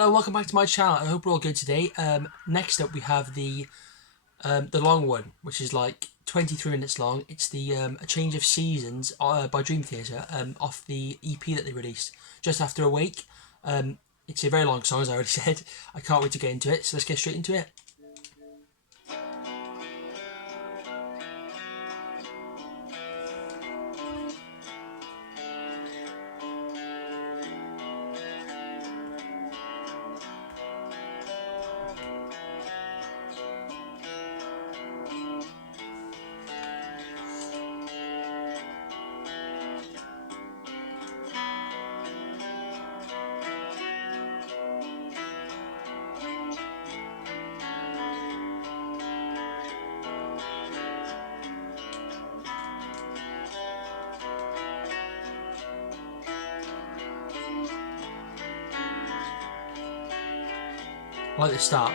Hello, welcome back to my channel. I hope we're all good today. Next up we have the long one, which is like 23 minutes long. It's the A Change of Seasons by Dream Theater, off the EP that they released just after Awake. It's a very long song, as I already said. I can't wait to get into it, so let's get straight into it. I like the start.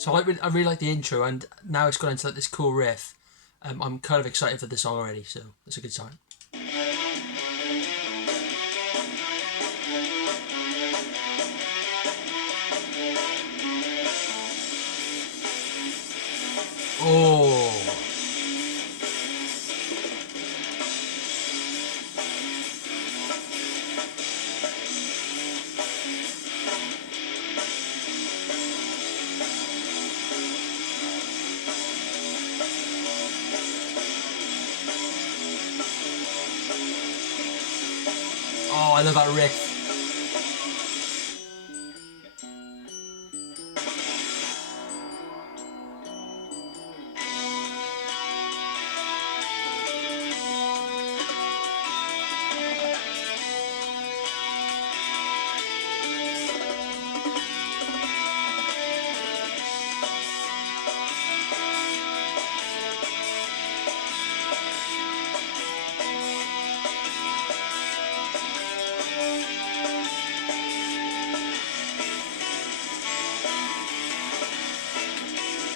So I really like the intro, and now it's gone into like this cool riff. I'm kind of excited for the song already, so it's a good sign. Oh, I love that riff.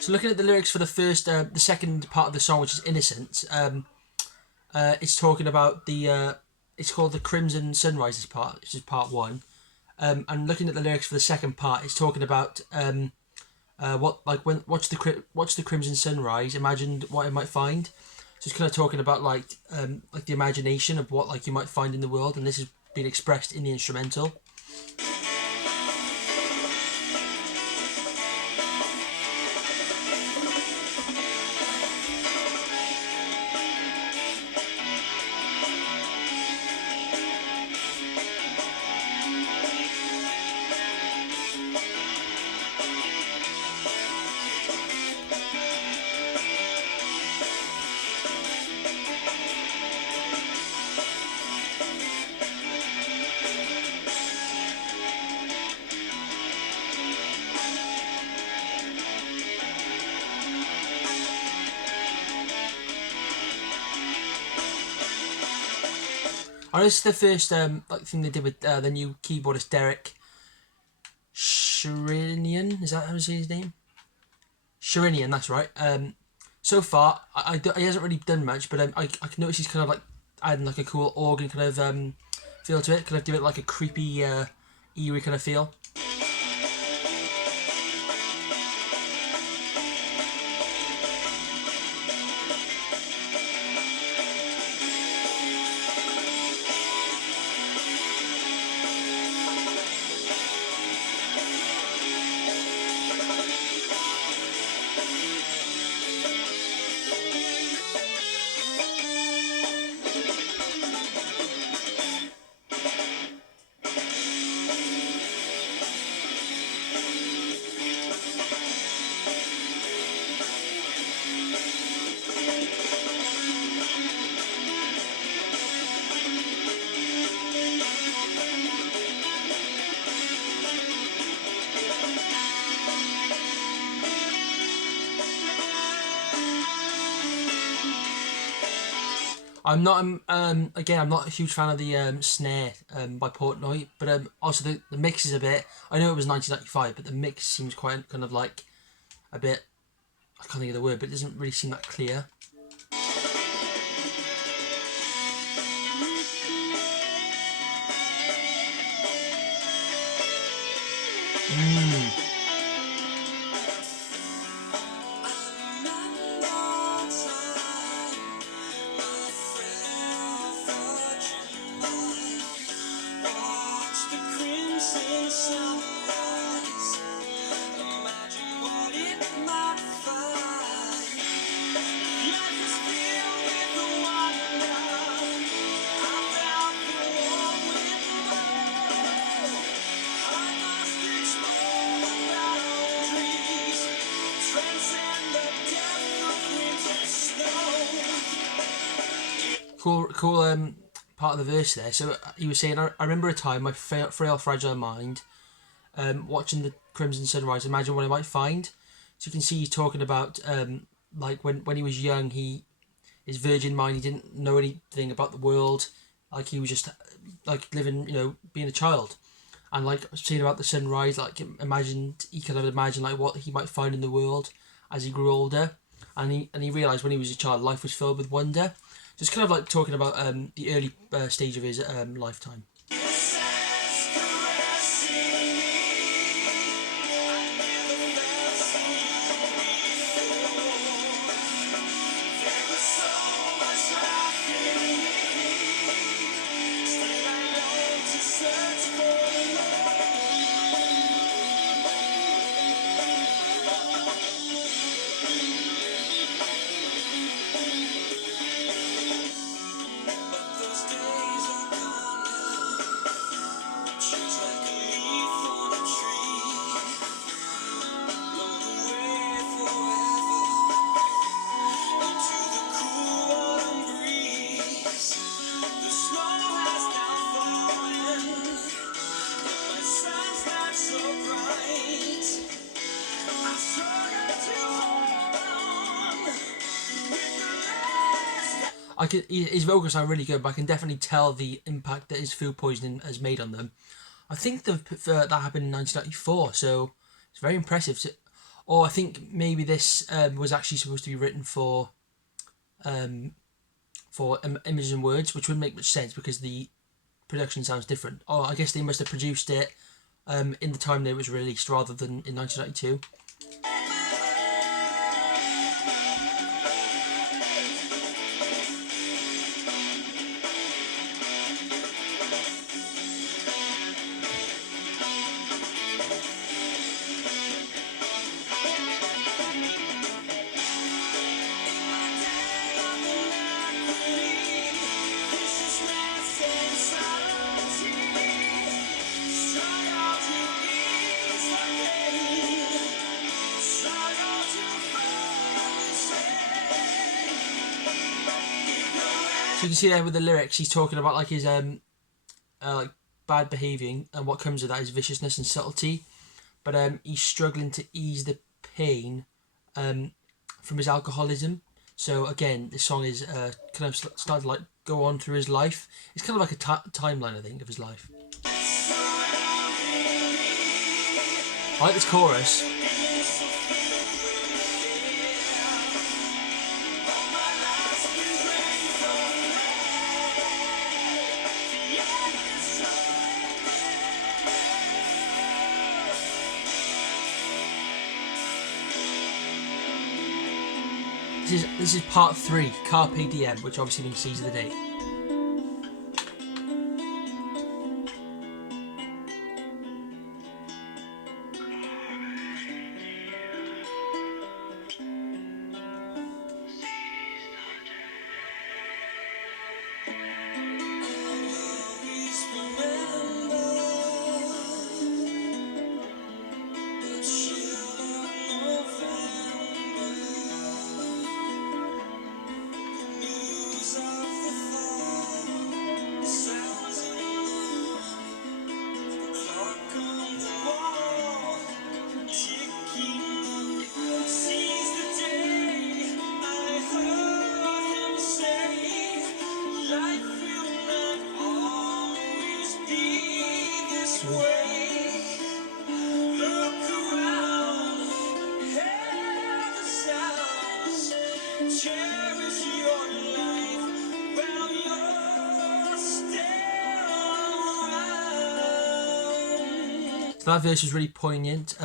So looking at the lyrics for the second part of the song, which is Innocence, it's talking about it's called the Crimson Sunrises part, which is part one. And looking at the lyrics for the second part, it's talking about watch the crimson sunrise. Imagine what it might find. So it's kind of talking about like the imagination of what like you might find in the world, and this is being expressed in the instrumental. And this is the first thing they did with the new keyboardist Derek Sherinian. Is that how you say his name? Sherinian, that's right. So far, he hasn't really done much, but I can notice he's kind of like adding like a cool organ kind of feel to it. Kind of give it like a creepy, eerie kind of feel. I'm not again. I'm not a huge fan of the snare by Portnoy, but also the mix is a bit. I know it was 1995, but the mix seems quite kind of like a bit. I can't think of the word, but it doesn't really seem that clear. Cool part of the verse there. So he was saying, I remember a time, my frail, fragile mind, watching the crimson sunrise, imagine what I might find. So you can see he's talking about like when he was young, his virgin mind, he didn't know anything about the world, like he was just like living, being a child. And like saying about the sunrise, like he could have imagined like what he might find in the world as he grew older, and he realised when he was a child, life was filled with wonder. So it's kind of like talking about the early stage of his lifetime. His vocals sound really good, but I can definitely tell the impact that his food poisoning has made on them. I think that happened in 1994, so it's very impressive. Or I think maybe this was actually supposed to be written for Images and Words, which wouldn't make much sense because the production sounds different. Or I guess they must have produced it in the time that it was released rather than in 1992. So you can see there with the lyrics, he's talking about like his like bad behaviour, and what comes of that is viciousness and subtlety. But he's struggling to ease the pain from his alcoholism. So again, this song is kind of started to like go on through his life. It's kind of like a timeline, I think, of his life. I like this chorus. This is part 3, Carpe Diem, which obviously means seize the day. nursery. So that verse was really poignant,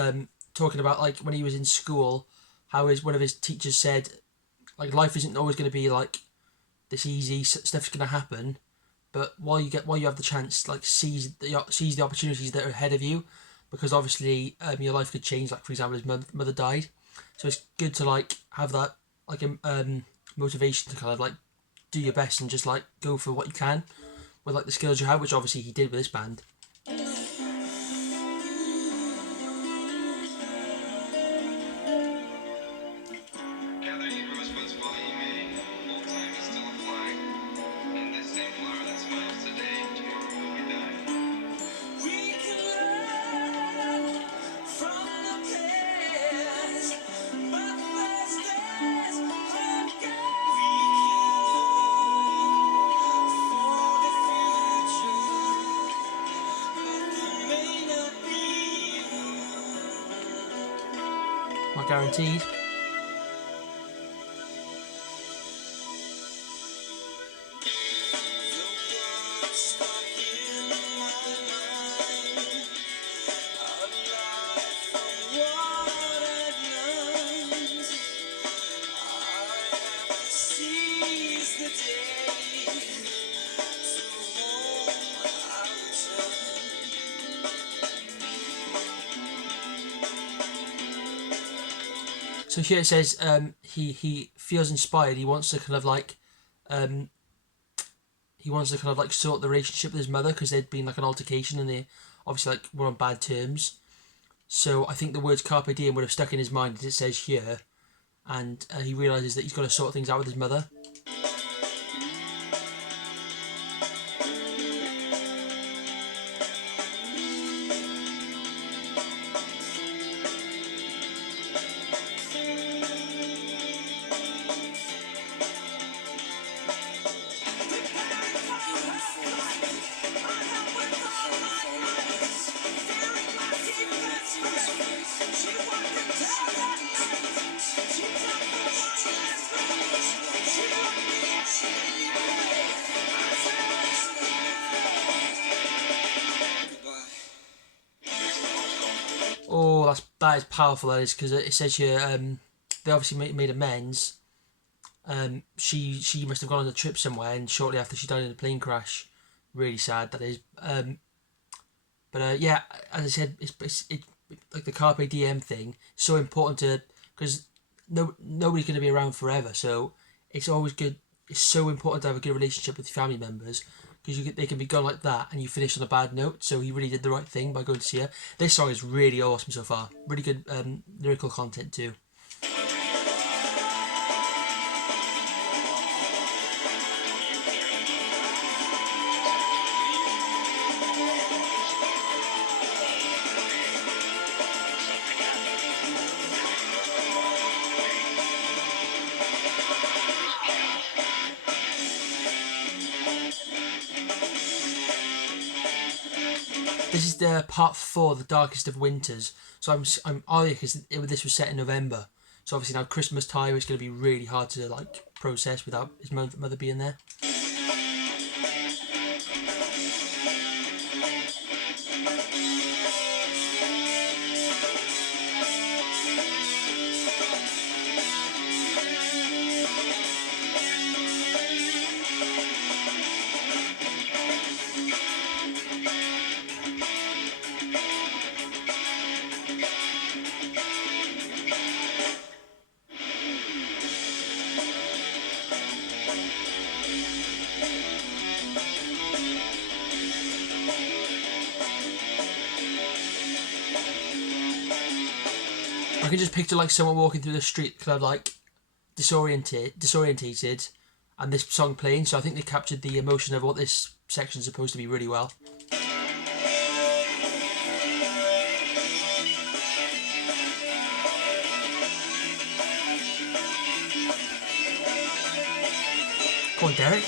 talking about like when he was in school, how one of his teachers said, like, life isn't always going to be like this easy. Stuff's going to happen, but while you have the chance, like, seize the opportunities that are ahead of you, because obviously your life could change. Like, for example, his mother died, so it's good to like have that like motivation to kind of like do your best and just like go for what you can with like the skills you have, which obviously he did with this band. Not guaranteed. So here it says he feels inspired. He wants to kind of like sort the relationship with his mother, because there'd been like an altercation and they obviously like were on bad terms. So I think the words "Carpe Diem" would have stuck in his mind, as it says here, and he realizes that he's got to sort things out with his mother. Oh, that is powerful. That is, because it says here they obviously made amends. She must have gone on a trip somewhere, and shortly after she died in a plane crash. Really sad, that is. But yeah, as I said, it's like the Carpe Diem thing. So important to, because nobody's going to be around forever. So it's always good. It's so important to have a good relationship with your family members, because they can be gone like that, and you finish on a bad note. So he really did the right thing by going to see her. This song is really awesome so far. Really good lyrical content too. This is the part 4, the darkest of winters. So I'm because this was set in November. So obviously now Christmas time is going to be really hard to like process without his mother being there. I can just picture like someone walking through the street, kind of like disorientated, and this song playing. So I think they captured the emotion of what this section is supposed to be really well. Come on, Derek.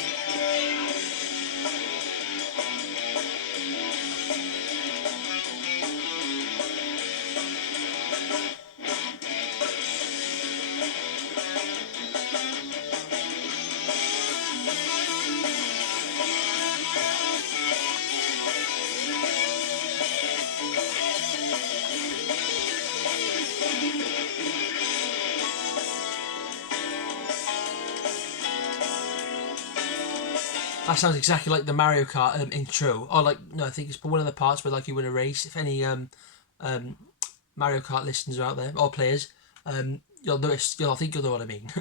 That sounds exactly like the Mario Kart intro. Or like no, I think it's one of the parts where like you win a race. If any Mario Kart listeners are out there or players, you'll notice. I think you'll know what I mean.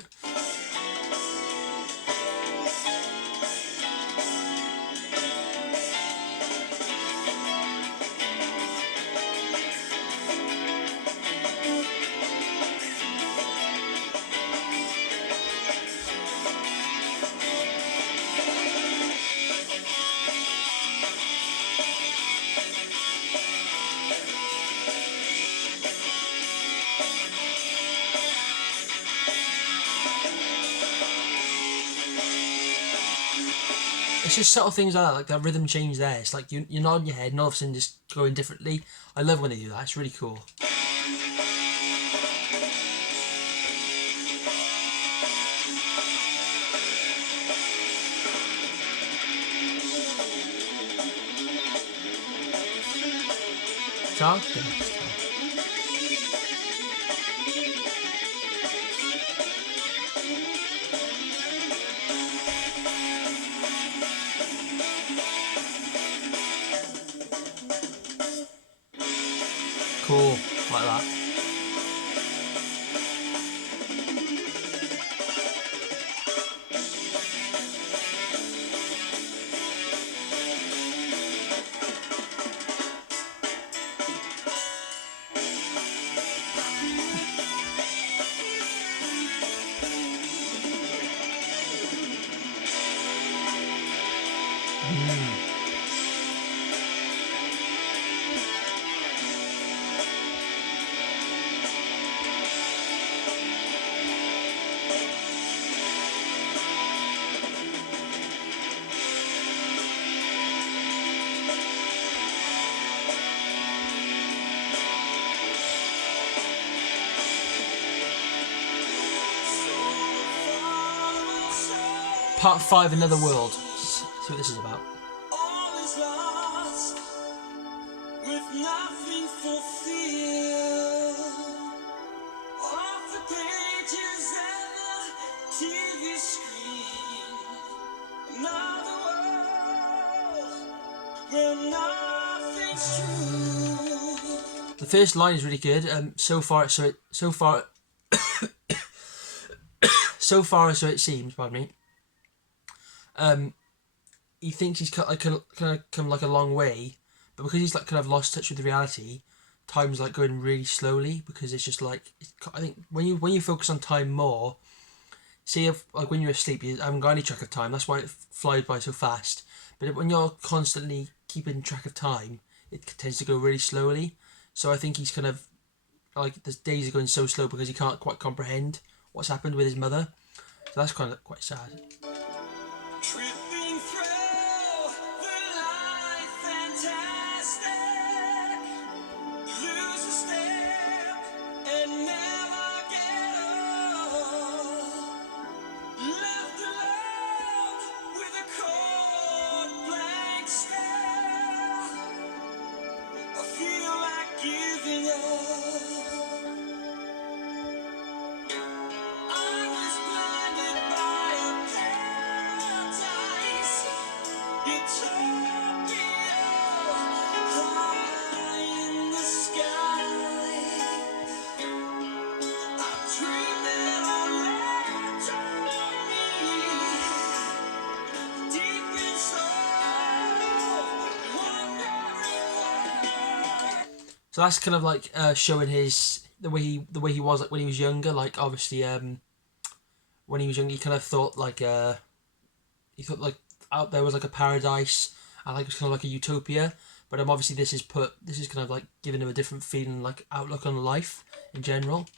It's just subtle things like that, like that rhythm change there. It's like you're nodding your head and all of a sudden just going differently. I love when they do that. It's really cool. Guitar? Yeah. Cool, like that. Part 5, Another World. See what this is about. All is lost with nothing fulfilled. Off the pages and the TV screen. Another world where nothing's true. The first line is really good. So far, so it seems. Pardon me. He thinks he's kind of come like a long way, but because he's like kind of lost touch with reality, time's like going really slowly because it's just like I think when you focus on time more, see if like when you're asleep you haven't got any track of time. That's why it flies by so fast. But when you're constantly keeping track of time, it tends to go really slowly. So I think he's kind of like the days are going so slow because he can't quite comprehend what's happened with his mother. So that's kind of quite sad. Tripping through the light, fantastic. Lose a step and never get up. Left alone with a cold blank stare. I feel like giving up. I was blinded by a paradise. Utopia high in the sky. I dreamed it all left on me. Deep inside, wondering why. So that's kind of like showing the way he was like when he was younger. Like obviously, when he was young, he kind of thought like out there was like a paradise and like it was kind of like a utopia. But obviously this is kind of like giving him a different feeling, like outlook on life in general.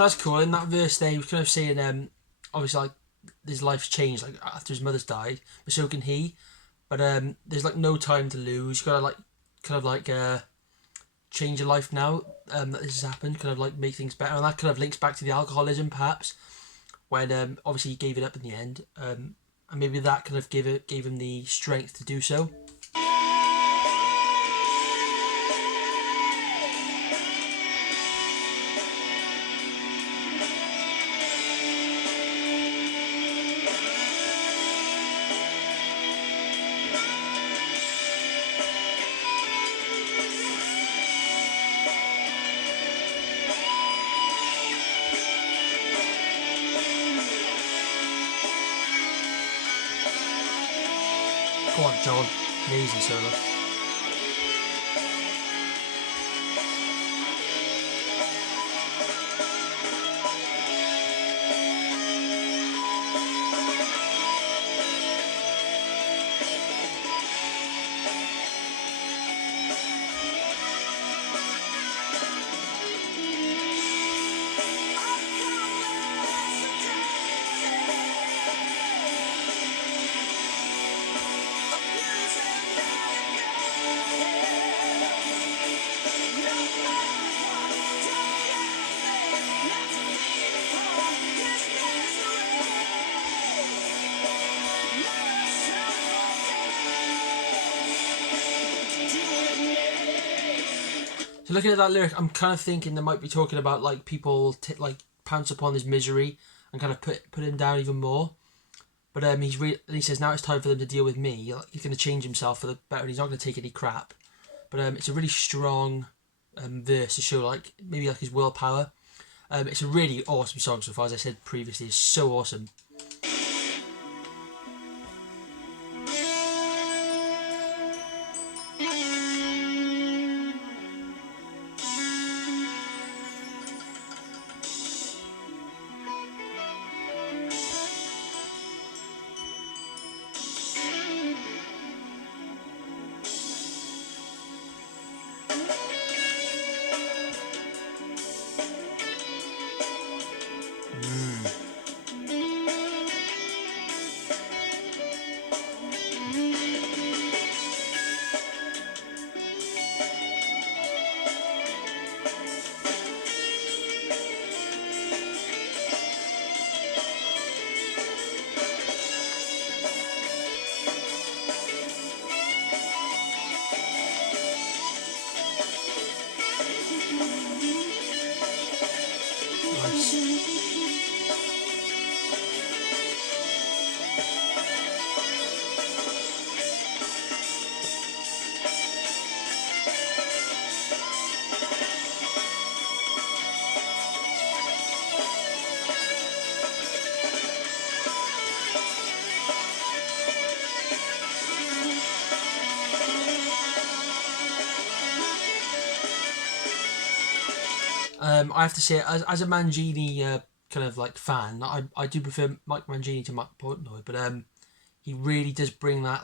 That's cool. In that verse, they were kind of saying, obviously, like his life's changed, like after his mother's died, but so can he. But there's like no time to lose. You gotta like, kind of like, change your life now. That this has happened, kind of like make things better, and that kind of links back to the alcoholism, perhaps, when obviously he gave it up in the end, and maybe that kind of gave him the strength to do so. Go on, John. Amazing solo. So looking at that lyric, I'm kind of thinking they might be talking about like people like pounce upon his misery and kind of put him down even more. But he says now it's time for them to deal with me. Like, he's going to change himself for the better, and he's not going to take any crap. But it's a really strong verse to show like maybe like his willpower. It's a really awesome song so far. As I said previously, it's so awesome. Nice. I have to say, as a Mangini kind of like fan, I do prefer Mike Mangini to Mike Portnoy, but he really does bring that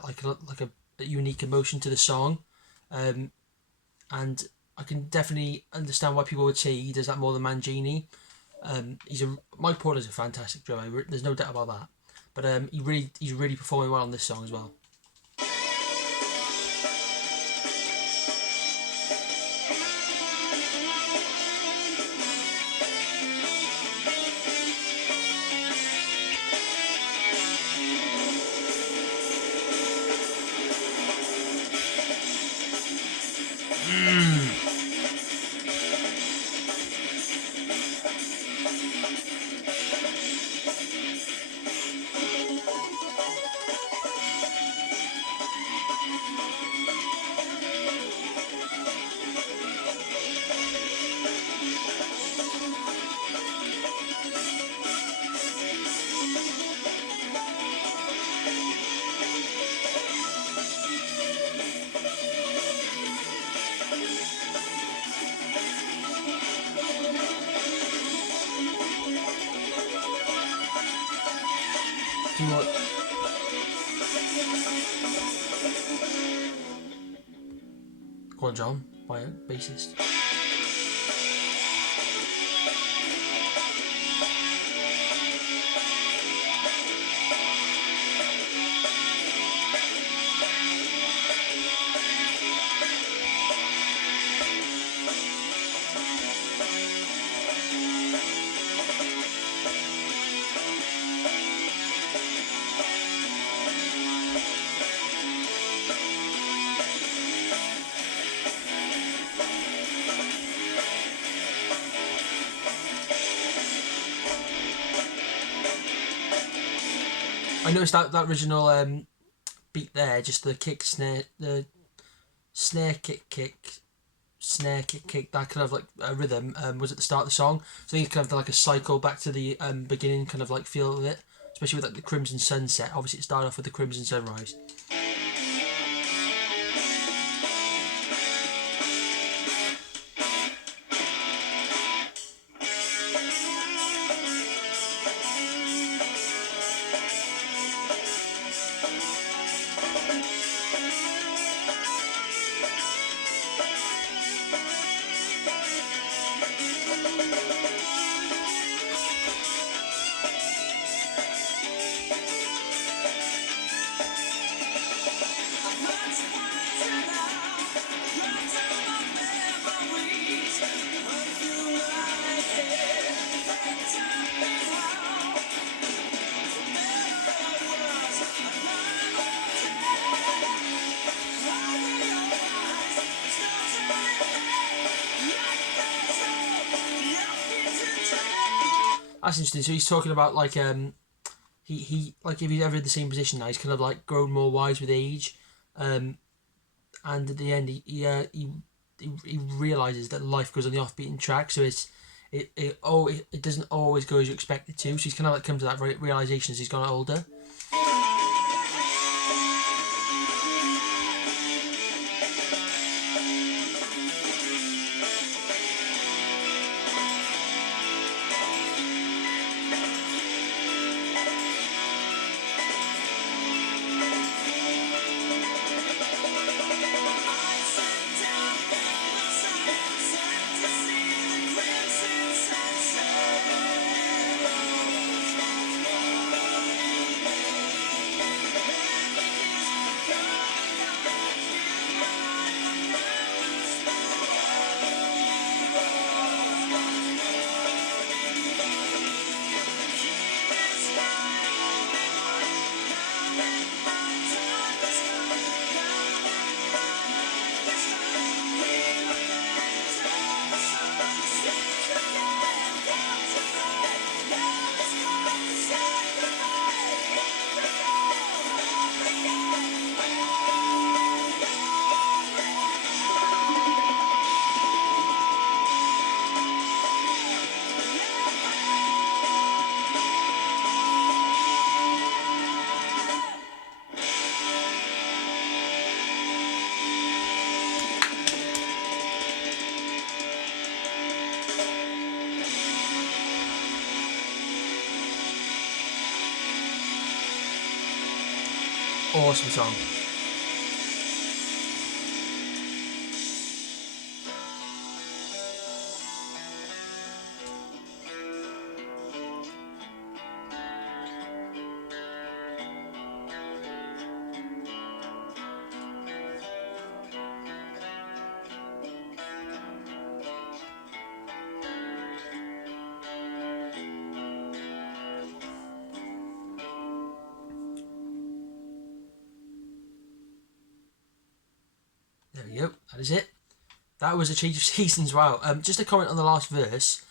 a unique emotion to the song, and I can definitely understand why people would say he does that more than Mangini. Mike Portnoy's a fantastic drummer. There's no doubt about that, but he's really performing well on this song as well. Do you want? Go on, John, bassist. I noticed that original beat there, just the kick snare, the snare kick, that kind of like rhythm was at the start of the song. So I think it's kind of like a cycle back to the beginning kind of like feel of it, especially with like the Crimson Sunset. Obviously, it started off with the Crimson Sunrise. Much wiser now, locked out my memories, run through my head. They taught me how never was a blind I realize still turning like there's nothing to tell. That's interesting. So he's talking about like he like if he's ever in the same position now, he's kind of like grown more wise with age, and at the end he realizes that life goes on the off-beaten track. So it doesn't always go as you expect it to. So he's kind of like come to that realization as he's gone older. I sit down in the sunset to see the crimson sunset. Awesome song. There we go. That is it. That was a change of seasons. Wow. Just a comment on the last verse.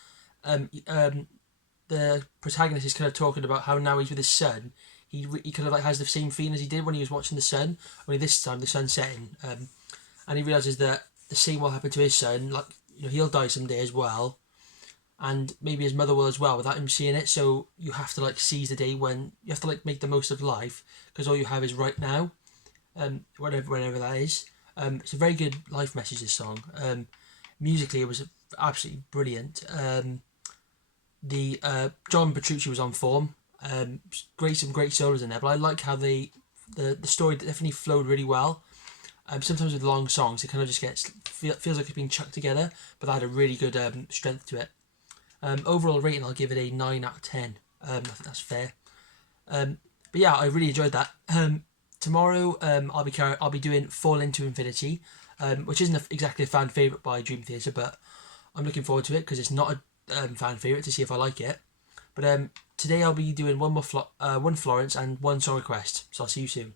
The protagonist is kind of talking about how now he's with his son. He kind of like has the same feeling as he did when he was watching the sun. Only this time the sun's setting, and he realizes that the same will happen to his son. Like he'll die someday as well, and maybe his mother will as well without him seeing it. So you have to like seize the day when you have to like make the most of life because all you have is right now, whenever that is. It's a very good life message, this song. Musically, it was absolutely brilliant. The John Petrucci was on form. Some great solos in there, but I like how the story definitely flowed really well. Sometimes with long songs, it kind of just feels like it's being chucked together, but that had a really good strength to it. Overall rating, I'll give it a 9 out of 10. I think that's fair. But yeah, I really enjoyed that. Tomorrow, I'll be doing Fall Into Infinity, which isn't exactly a fan favourite by Dream Theater, but I'm looking forward to it because it's not a fan favourite to see if I like it. But today I'll be doing one Florence and one song request. So I'll see you soon.